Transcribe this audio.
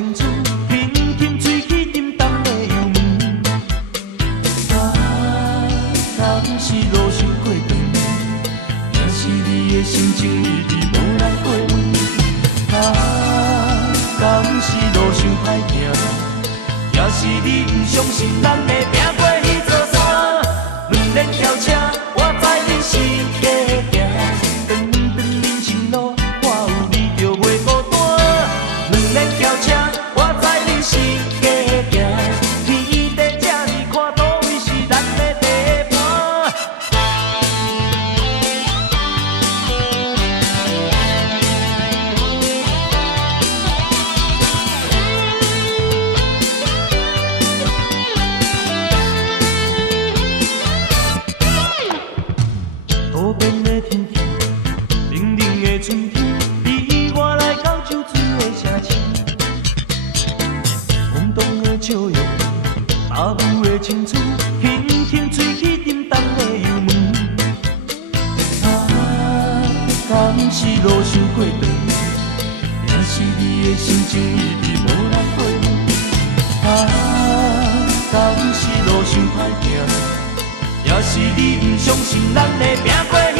青春，轻轻吹起沉重的油门。敢是路伤过长，也是你的心情一直无人过问。敢是路伤歹行，也是你不相信咱会拼过迄座山。两人跳车，我知你是假行，长长人生路，我有你就袂孤单。两人跳车，我知你是假行，天地这呢宽，倒位是咱的地盘。路边的天气，冷冷的春天，你我来到酒醉的城市。懵懂的笑容，打舞的青春，轻轻吹起沉重的油门。敢是路伤过长，也是你的心情一直无人过问。敢是路伤歹行，也是你不相信咱会拼过迄